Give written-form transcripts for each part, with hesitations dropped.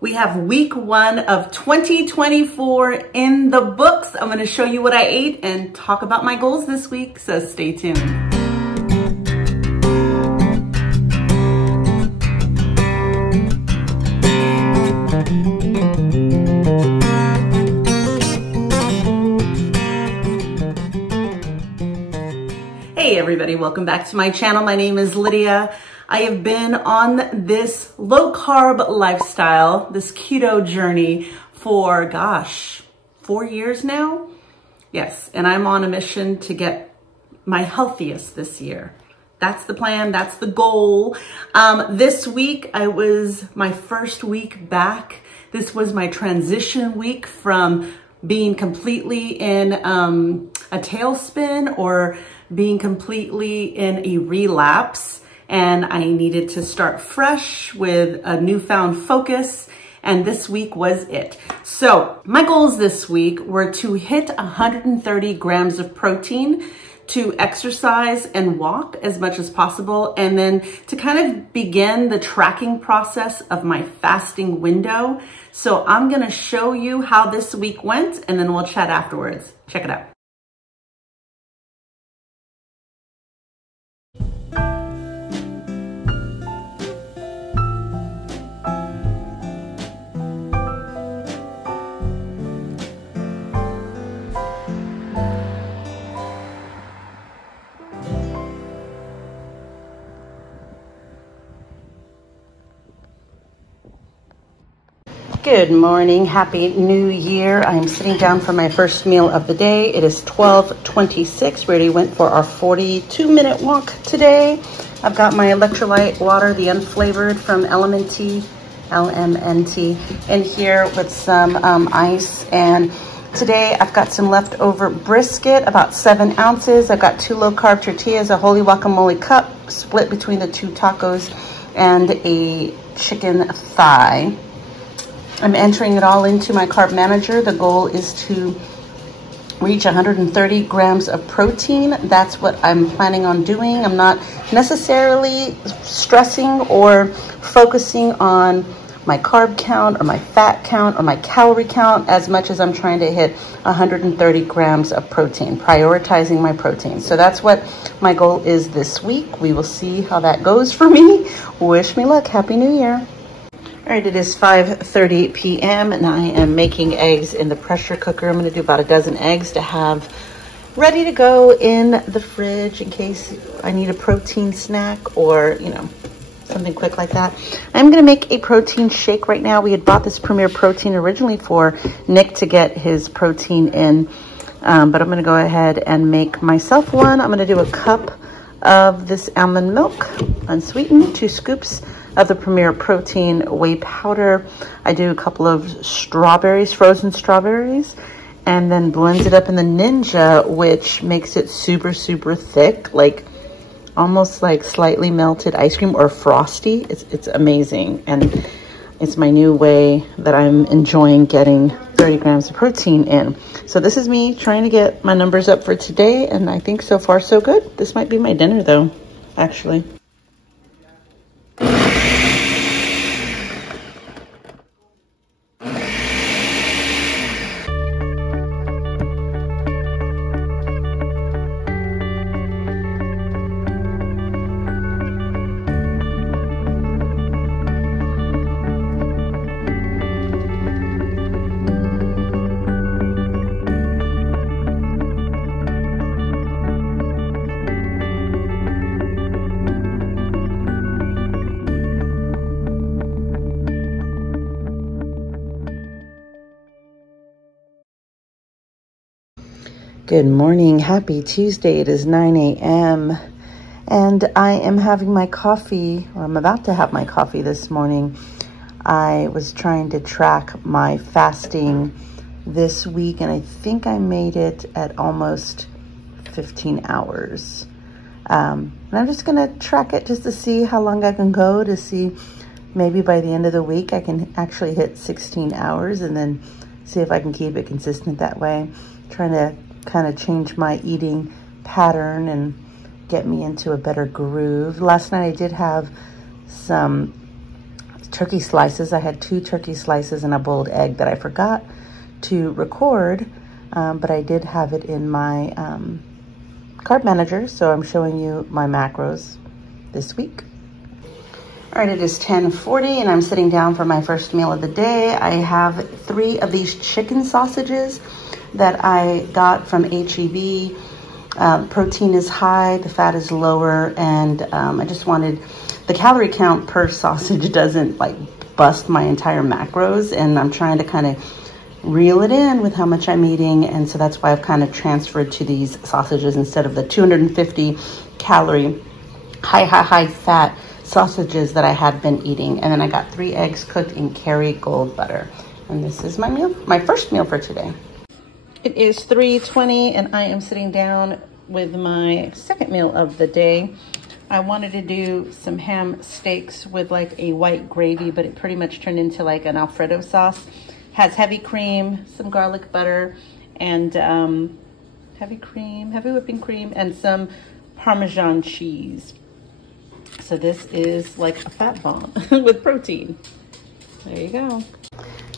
We have week 1 of 2024 in the books. I'm going to show you what I ate and talk about my goals this week, so stay tuned. Hey everybody, welcome back to my channel. My name is Lydia. I have been on this low carb lifestyle, this keto journey for, gosh, 4 years now? Yes, and I'm on a mission to get my healthiest this year. That's the plan, that's the goal. This week, was my first week back. This was my transition week from being completely in a tailspin or being completely in a relapse. And I needed to start fresh with a newfound focus. And this week was it. So my goals this week were to hit 130 grams of protein, to exercise and walk as much as possible, and then to kind of begin the tracking process of my fasting window. So I'm gonna show you how this week went, and then we'll chat afterwards. Check it out. Good morning, happy new year. I'm sitting down for my first meal of the day. It is 12:26. We already went for our 42-minute walk today. I've got my electrolyte water, the unflavored from LMNT, in here with some ice. And today I've got some leftover brisket, about 7 ounces. I've got 2 low-carb tortillas, a holy guacamole cup split between the 2 tacos, and a chicken thigh. I'm entering it all into my carb manager. The goal is to reach 130 grams of protein. That's what I'm planning on doing. I'm not necessarily stressing or focusing on my carb count or my fat count or my calorie count as much as I'm trying to hit 130 grams of protein, prioritizing my protein. So that's what my goal is this week. We will see how that goes for me. Wish me luck. Happy New Year. All right, it is 5:30 p.m. and I am making eggs in the pressure cooker. I'm gonna do about a dozen eggs to have ready to go in the fridge in case I need a protein snack or, you know, something quick like that. I'm gonna make a protein shake right now. We had bought this Premier Protein originally for Nick to get his protein in, but I'm gonna go ahead and make myself one. I'm gonna do a cup of this almond milk, unsweetened, 2 scoops of the Premier Protein whey powder. I do a couple of strawberries, frozen strawberries, and then blends it up in the Ninja, which makes it super, super thick, like almost like slightly melted ice cream or frosty. It's amazing. And it's my new way that I'm enjoying getting 30 grams of protein in. So this is me trying to get my numbers up for today, and I think so far so good. This might be my dinner though, actually. Good morning, happy Tuesday. It is 9 a.m. and I am having my coffee, or I'm about to have my coffee this morning. I was trying to track my fasting this week and I think I made it at almost 15 hours. And I'm just gonna track it just to see how long I can go, to see maybe by the end of the week I can actually hit 16 hours and then see if I can keep it consistent that way. Trying to kind of change my eating pattern and get me into a better groove. Last night I did have some turkey slices. I had 2 turkey slices and a boiled egg that I forgot to record, but I did have it in my carb manager, so I'm showing you my macros this week. All right, it is 10:40 and I'm sitting down for my first meal of the day. I have 3 of these chicken sausages that I got from HEB. Protein is high, the fat is lower, and I just wanted, the calorie count per sausage doesn't like bust my entire macros, and I'm trying to kind of reel it in with how much I'm eating, and so that's why I've kind of transferred to these sausages instead of the 250 calorie high fat sausages that I had been eating. And then I got 3 eggs cooked in Kerry Gold butter, and this is my meal, my first meal for today. It is 3:20 and I am sitting down with my second meal of the day. I wanted to do some ham steaks with like a white gravy, but it pretty much turned into like an Alfredo sauce. Has heavy cream, some garlic butter, and heavy whipping cream, and some Parmesan cheese. So this is like a fat bomb with protein. There you go.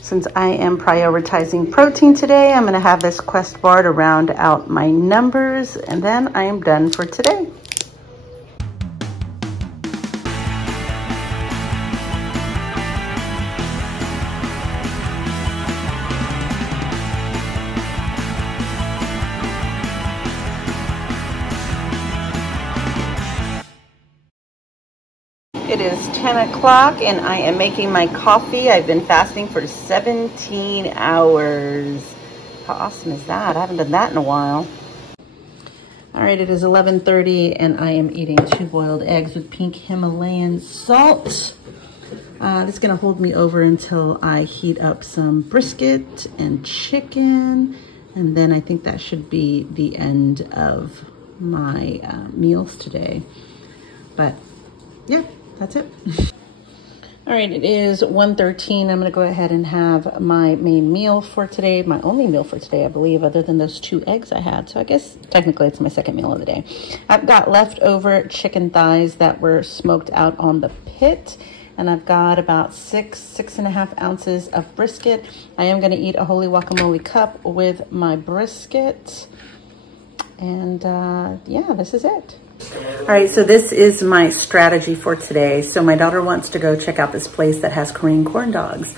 Since I am prioritizing protein today, I'm gonna have this Quest bar to round out my numbers, and then I am done for today. It is 10 o'clock and I am making my coffee. I've been fasting for 17 hours. How awesome is that? I haven't done that in a while. All right, it is 11:30 and I am eating 2 boiled eggs with pink Himalayan salt. This is gonna hold me over until I heat up some brisket and chicken. And then I think that should be the end of my meals today. But yeah. That's it. All right, it is 1:13. I'm gonna go ahead and have my main meal for today, my only meal for today, I believe, other than those 2 eggs I had. So I guess technically it's my second meal of the day. I've got leftover chicken thighs that were smoked out on the pit, and I've got about 6.5 ounces of brisket. I am gonna eat a holy guacamole cup with my brisket. And yeah, this is it. All right, so this is my strategy for today. So my daughter wants to go check out this place that has Korean corn dogs.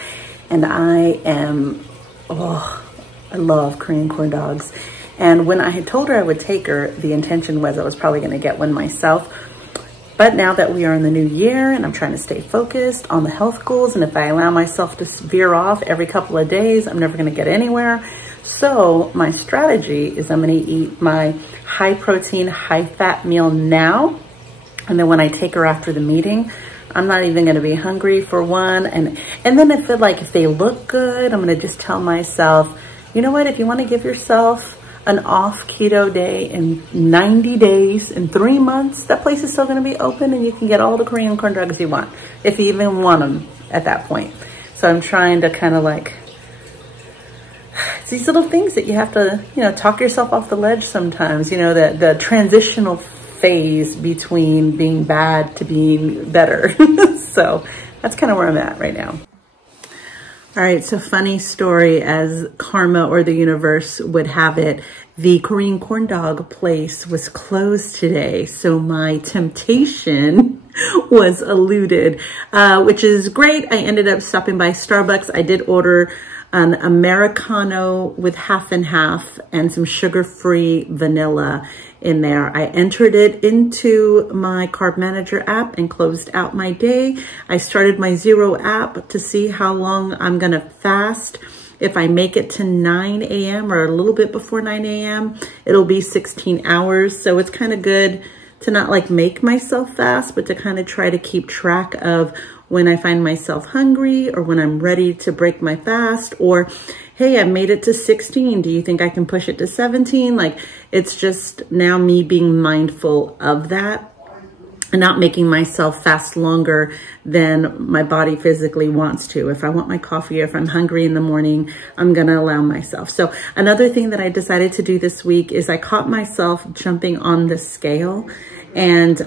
And I love Korean corn dogs. And when I had told her I would take her, the intention was I was probably gonna get one myself. But now that we are in the new year and I'm trying to stay focused on the health goals, and if I allow myself to veer off every couple of days, I'm never gonna get anywhere. So my strategy is I'm gonna eat my high protein, high fat meal now. And then when I take her after the meeting, I'm not even gonna be hungry for one. And then I feel like if they look good, I'm gonna just tell myself, you know what, if you wanna give yourself an off keto day in 90 days, in 3 months, that place is still gonna be open and you can get all the Korean corn dogs you want, if you even want them at that point. So I'm trying to kind of like, it's these little things that you have to, you know, talk yourself off the ledge sometimes, you know, the transitional phase between being bad to being better. So that's kind of where I'm at right now. All right, so funny story, as karma or the universe would have it, the Korean corn dog place was closed today. So my temptation was eluded, which is great. I ended up stopping by Starbucks. I did order an Americano with half and half and some sugar-free vanilla in there. I entered it into my carb manager app and closed out my day. I started my Zero app to see how long I'm gonna fast. If I make it to 9 a.m. or a little bit before 9 a.m., it'll be 16 hours. So it's kind of good to not like make myself fast, but to kind of try to keep track of when I find myself hungry or when I'm ready to break my fast, or, hey, I made it to 16. Do you think I can push it to 17? Like, it's just now me being mindful of that and not making myself fast longer than my body physically wants to. If I want my coffee, or if I'm hungry in the morning, I'm gonna allow myself. So another thing that I decided to do this week is I caught myself jumping on the scale, and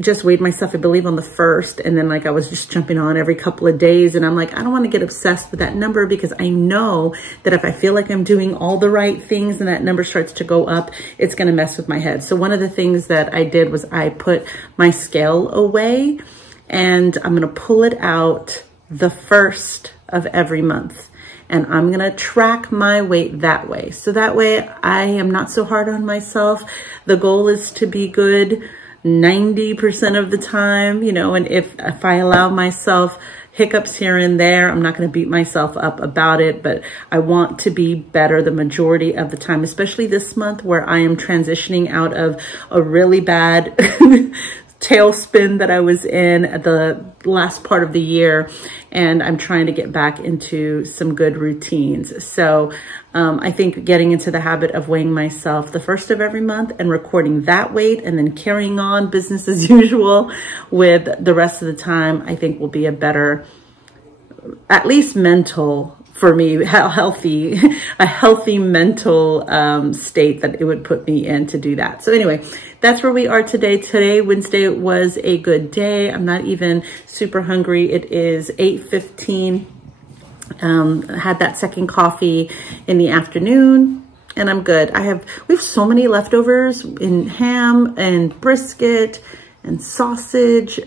just weighed myself, I believe, on the 1st. And then like I was just jumping on every couple of days. And I'm like, I don't want to get obsessed with that number, because I know that if I feel like I'm doing all the right things and that number starts to go up, it's going to mess with my head. So one of the things that I did was I put my scale away, and I'm going to pull it out the 1st of every month. And I'm going to track my weight that way. So that way I am not so hard on myself. The goal is to be good 90% of the time, you know, and if I allow myself hiccups here and there, I'm not going to beat myself up about it, but I want to be better the majority of the time, especially this month where I am transitioning out of a really bad tailspin that I was in at the last part of the year, and I'm trying to get back into some good routines. So I think getting into the habit of weighing myself the 1st of every month and recording that weight, and then carrying on business as usual with the rest of the time, I think will be a better, at least mental, for me, a healthy mental state that it would put me in to do that. So anyway, that's where we are today. Today, Wednesday, was a good day. I'm not even super hungry. It is 8:15. Had that second coffee in the afternoon, and I'm good. We have so many leftovers in ham and brisket and sausage.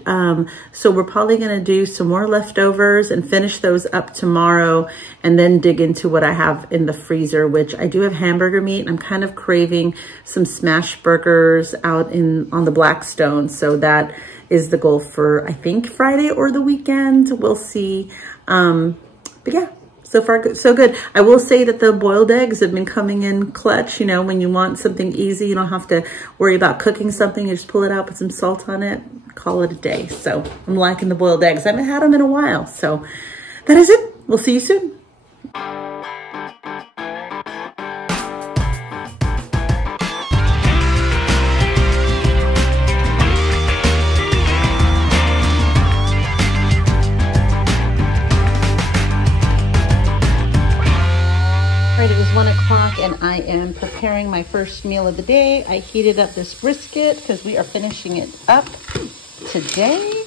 So we're probably going to do some more leftovers and finish those up tomorrow, and then dig into what I have in the freezer, which I do have hamburger meat. I'm kind of craving some smash burgers out on the Blackstone. So that is the goal for, I think, Friday or the weekend. We'll see. But yeah, so far so good. I will say that the boiled eggs have been coming in clutch. You know, when you want something easy, you don't have to worry about cooking something. You just pull it out, put some salt on it, call it a day. So I'm liking the boiled eggs. I haven't had them in a while. So that is it. We'll see you soon. It is 1 o'clock and I am preparing my first meal of the day. I heated up this brisket because we are finishing it up today.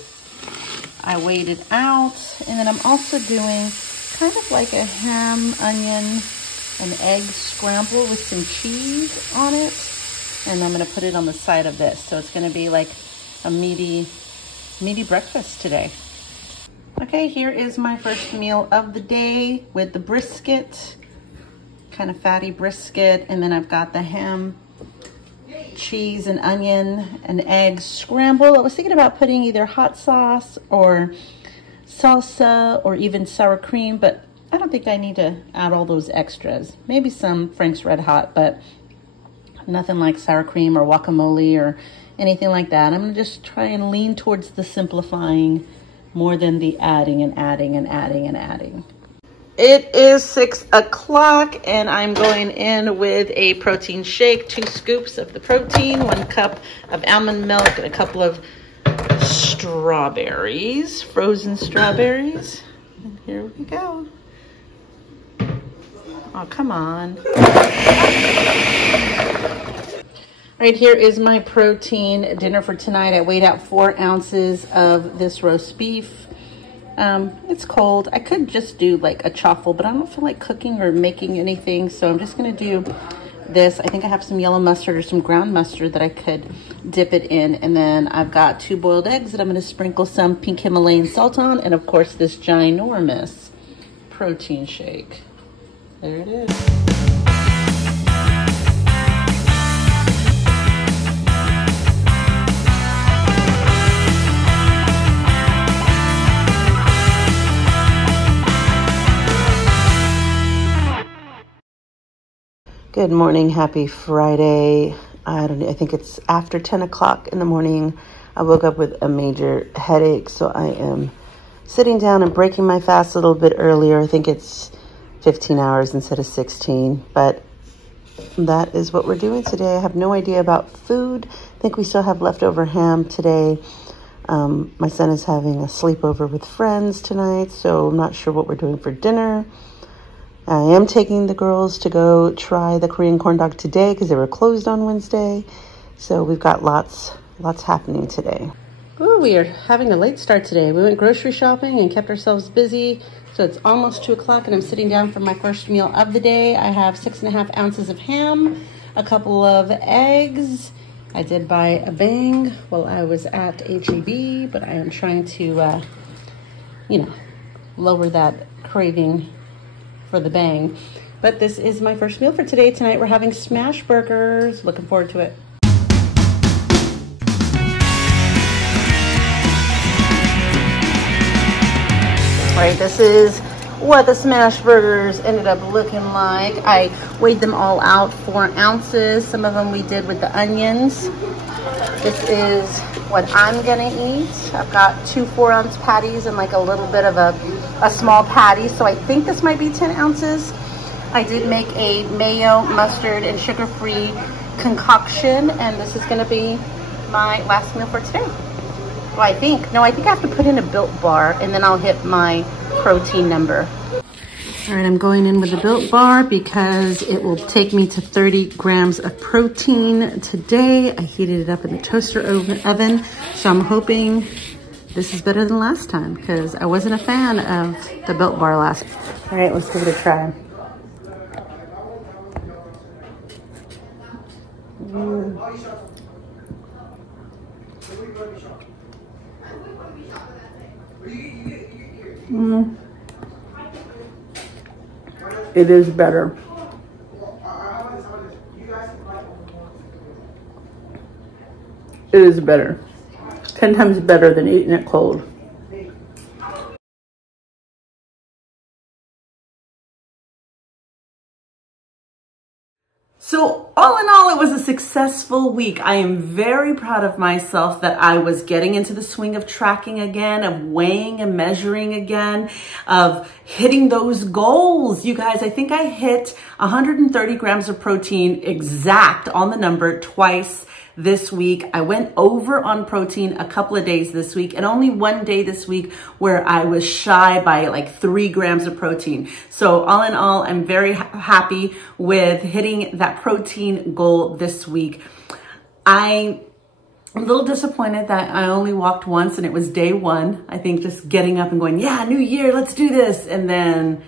I weighed it out, and then I'm also doing kind of like a ham, onion, and egg scramble with some cheese on it. And I'm going to put it on the side of this. So it's going to be like a meaty breakfast today. Okay, here is my first meal of the day with the brisket. Kind of fatty brisket, and then I've got the ham, cheese, and onion and egg scramble. I was thinking about putting either hot sauce or salsa or even sour cream, but I don't think I need to add all those extras. Maybe some Frank's Red Hot, but nothing like sour cream or guacamole or anything like that. I'm gonna just try and lean towards the simplifying more than the adding and adding and adding and adding. It is 6 o'clock and I'm going in with a protein shake, 2 scoops of the protein, 1 cup of almond milk, and a couple of strawberries, frozen strawberries. And here we go. Oh, come on. Right, here is my protein dinner for tonight. I weighed out 4 ounces of this roast beef. It's cold. I could just do like a chaffle, but I don't feel like cooking or making anything, so I'm just gonna do this. I think I have some yellow mustard or some ground mustard that I could dip it in, and then I've got 2 boiled eggs that I'm gonna sprinkle some pink Himalayan salt on, and of course this ginormous protein shake. There it is. Good morning, happy Friday. I think it's after 10 o'clock in the morning. I woke up with a major headache, so I am sitting down and breaking my fast a little bit earlier. I think it's 15 hours instead of 16, but that is what we're doing today. I have no idea about food. I think we still have leftover ham today. My son is having a sleepover with friends tonight, so I'm not sure what we're doing for dinner. I am taking the girls to go try the Korean corn dog today because they were closed on Wednesday. So we've got lots lots happening today. Ooh, we are having a late start today. We went grocery shopping and kept ourselves busy. So it's almost 2 o'clock and I'm sitting down for my first meal of the day. I have 6.5 ounces of ham, a couple of eggs. I did buy a Bang while I was at HEB, but I am trying to, lower that craving for the Bang. But this is my first meal for today. Tonight we're having smash burgers. Looking forward to it. All right, this is what the smash burgers ended up looking like. I weighed them all out, 4 ounces. Some of them we did with the onions. This is what I'm gonna eat. I've got 2 4-ounce patties and like a little bit of a small patty. So I think this might be 10 ounces. I did make a mayo, mustard, and sugar-free concoction, and this is gonna be my last meal for today. Well, I think I have to put in a Built Bar and then I'll hit my protein number. All right, I'm going in with the Built Bar because it will take me to 30 grams of protein today. I heated it up in the toaster oven, so I'm hoping this is better than last time because I wasn't a fan of the Built Bar last. All right, let's give it a try. It is better. It is better. 10 times better than eating it cold. So all in all, it was a successful week. I am very proud of myself that I was getting into the swing of tracking again, of weighing and measuring again, of hitting those goals. You guys, I think I hit 130 grams of protein exact on the number twice this week. I went over on protein a couple of days this week and only one day this week where I was shy by like 3 grams of protein. So all in all, I'm very happy with hitting that protein goal this week. I'm a little disappointed that I only walked once and it was day 1. I think just getting up and going, yeah, new year, let's do this. And then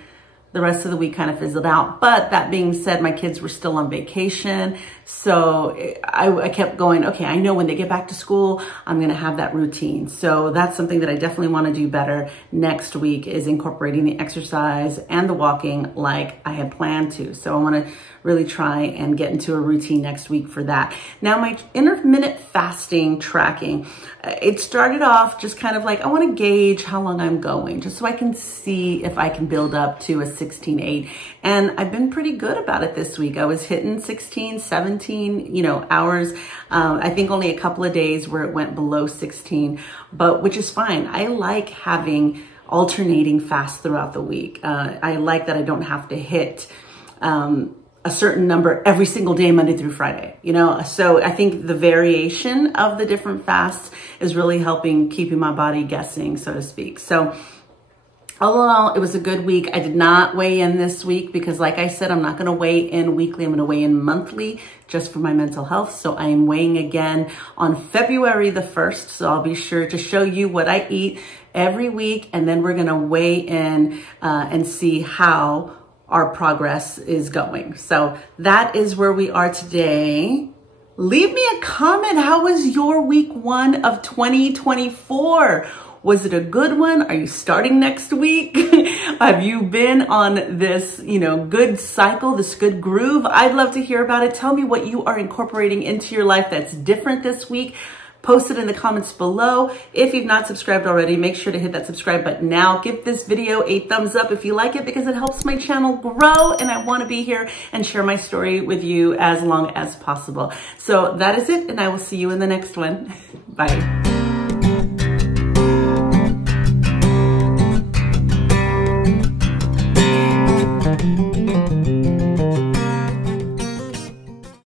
the rest of the week kind of fizzled out. But that being said, my kids were still on vacation. So I kept going, okay, I know when they get back to school, I'm going to have that routine. So that's something that I definitely want to do better next week, is incorporating the exercise and the walking like I had planned to. So I want to really try and get into a routine next week for that. Now, my intermittent fasting tracking, it started off just kind of like, I want to gauge how long I'm going, just so I can see if I can build up to a 16-8. And I've been pretty good about it this week. I was hitting 16, 17, hours. I think only a couple of days where it went below 16, but which is fine. I like having alternating fasts throughout the week. I like that I don't have to hit a certain number every single day, Monday through Friday, So I think the variation of the different fasts is really helping keeping my body guessing, so to speak. So all in all, it was a good week. I did not weigh in this week because, like I said, I'm not going to weigh in weekly. I'm going to weigh in monthly just for my mental health. So I am weighing again on February the 1st. So I'll be sure to show you what I eat every week. And then we're going to weigh in and see how our progress is going. So that is where we are today. Leave me a comment. How was your week 1 of 2024? Was it a good one? Are you starting next week? Have you been on this, good cycle, this good groove? I'd love to hear about it. Tell me what you are incorporating into your life that's different this week. Post it in the comments below. If you've not subscribed already, make sure to hit that subscribe button now. Give this video a thumbs up if you like it, because it helps my channel grow and I want to be here and share my story with you as long as possible. So that is it, and I will see you in the next one. Bye.